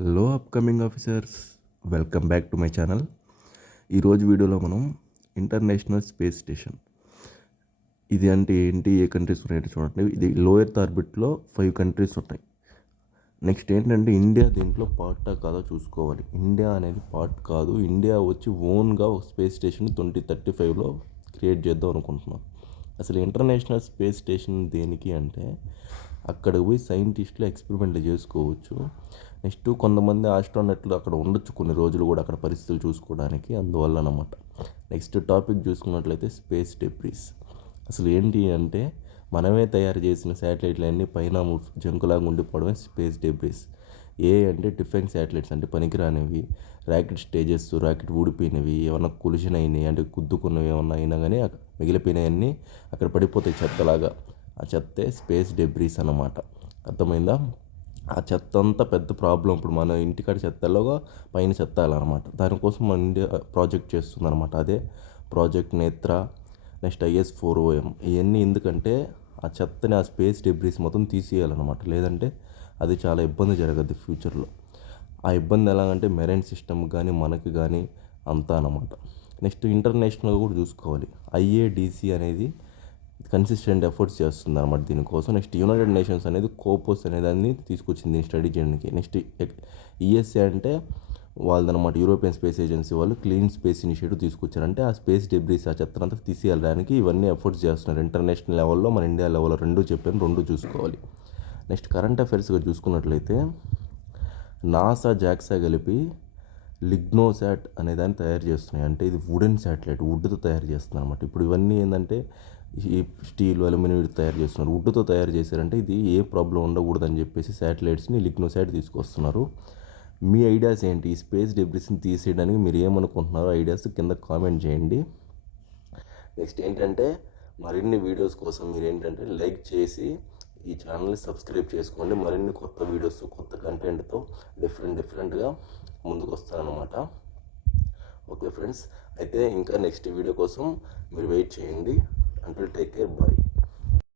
Hello upcoming officers, welcome back to my channel. ఈరోజు వీడియోలో మనం ఇంటర్నేషనల్ స్పేస్ స్టేషన్ ఇది అంటే ఏంటి, ఏ కంట్రీస్ ఉన్నాయంటే చూడండి. ఇది లో ఎర్త్ ఆర్బిట్లో 5 కంట్రీస్ ఉంటాయి. నెక్స్ట్ ఏంటంటే ఇండియా దీంట్లో పార్టా కాదో చూసుకోవాలి. ఇండియా అనేది పార్ట్ కాదు. ఇండియా వచ్చి ఓన్గా ఒక స్పేస్ స్టేషన్ 2035లో క్రియేట్ చేద్దాం అనుకుంటున్నాం. అసలు ఇంటర్నేషనల్ స్పేస్ స్టేషన్ దేనికి అంటే అక్కడికి పోయి సైంటిస్టులు ఎక్స్పెరిమెంట్లు చేసుకోవచ్చు. నెక్స్ట్ కొంతమంది ఆస్ట్రోనట్లు అక్కడ ఉండొచ్చు కొన్ని రోజులు కూడా అక్కడ పరిస్థితులు చూసుకోవడానికి, అందువల్ల అన్నమాట. నెక్స్ట్ టాపిక్ చూసుకున్నట్లయితే స్పేస్ డెబ్రీస్. అసలు ఏంటి అంటే మనమే తయారు చేసిన శాటిలైట్లు అన్నీ పైన జంకులాగా ఉండిపోవడమే స్పేస్ డెబ్రీస్. అంటే డిఫెన్స్ శాటిలైట్స్ అంటే పనికిరానివి, రాకెట్ స్టేజెస్, రాకెట్ ఊడిపోయినవి, ఏమన్నా కొలిషన్ అయినాయి అంటే గుద్దుకున్నవి ఏమన్నా అయినా కానీ మిగిలిపోయినవన్నీ అక్కడ పడిపోతాయి చెత్తలాగా. ఆ చెత్తే స్పేస్ డెబ్రీస్ అన్నమాట. అర్థమైందా? ఆ చెత్త అంతా పెద్ద ప్రాబ్లం. ఇప్పుడు మన ఇంటికాడ చెత్తలోగా పైన చెత్త అనమాట. దానికోసం మన ఇండియా ప్రాజెక్ట్ చేస్తుంది అనమాట. అదే ప్రాజెక్ట్ నేత్ర, నెక్స్ట్ IS-4OM. ఇవన్నీ ఎందుకంటే ఆ చెత్తని, ఆ స్పేస్ డెబ్రీస్ మొత్తం తీసేయాలన్నమాట. లేదంటే అది చాలా ఇబ్బంది జరగద్ది ఫ్యూచర్లో. ఆ ఇబ్బంది ఎలాగంటే మెరైన్ సిస్టమ్ కానీ మనకి కానీ అంతా అన్నమాట. నెక్స్ట్ ఇంటర్నేషనల్గా కూడా చూసుకోవాలి. IADC అనేది కన్సిస్టెంట్ ఎఫర్ట్స్ చేస్తుంది అనమాట దీనికోసం. నెక్స్ట్ యునైటెడ్ నేషన్స్ అనేది కోపోస్ అనే దాన్ని తీసుకొచ్చింది స్టడీ చేయడానికి. నెక్స్ట్ ESA అంటే వాళ్ళదనమాట, యూరోపియన్ స్పేస్ ఏజెన్సీ వాళ్ళు క్లీన్ స్పేస్ ఇనిషియేటివ్ తీసుకొచ్చారు. అంటే ఆ స్పేస్ డెబ్రీస్, ఆ చెత్తనంతా తీసేయడానికి ఇవన్నీ ఎఫర్ట్స్ చేస్తున్నారు. ఇంటర్నేషనల్ లెవెల్లో, మన ఇండియా లెవెల్లో రెండు చెప్పాను, రెండు చూసుకోవాలి. నెక్స్ట్ కరెంట్ అఫైర్స్గా చూసుకున్నట్లయితే నాసా, జాక్సా కలిపి లిగ్నోసాట్ అనే దాన్ని తయారు చేస్తున్నాయి. అంటే ఇది వుడెన్ శాటిలైట్, వుడ్తో తయారు చేస్తున్నారు అనమాట. ఇప్పుడు ఇవన్నీ ఏంటంటే ఈ స్టీల్, అల్యూమినియం తయారు చేస్తున్నారు. వుడ్తో తయారు చేశారంటే ఇది ఏ ప్రాబ్లం ఉండకూడదని చెప్పేసి శాటిలైట్స్ని లిగ్నోసాట్ తీసుకొస్తున్నారు. మీ ఐడియాస్ ఏంటి? ఈ స్పేస్ డెబ్రీస్ని తీసేయడానికి మీరు ఏమనుకుంటున్నారో ఐడియాస్ కింద కామెంట్ చేయండి. నెక్స్ట్ ఏంటంటే మరిన్ని వీడియోస్ కోసం మీరు ఏంటంటే లైక్ చేసి ఈ ఛానల్ని సబ్స్క్రైబ్ చేసుకోండి. మరిన్ని కొత్త వీడియోస్, కొత్త కంటెంట్తో డిఫరెంట్గా ముందుకు వస్తారనమాట. ఓకే ఫ్రెండ్స్, అయితే ఇంకా నెక్స్ట్ వీడియో కోసం మీరు వెయిట్ చేయండి. Until take care, bye.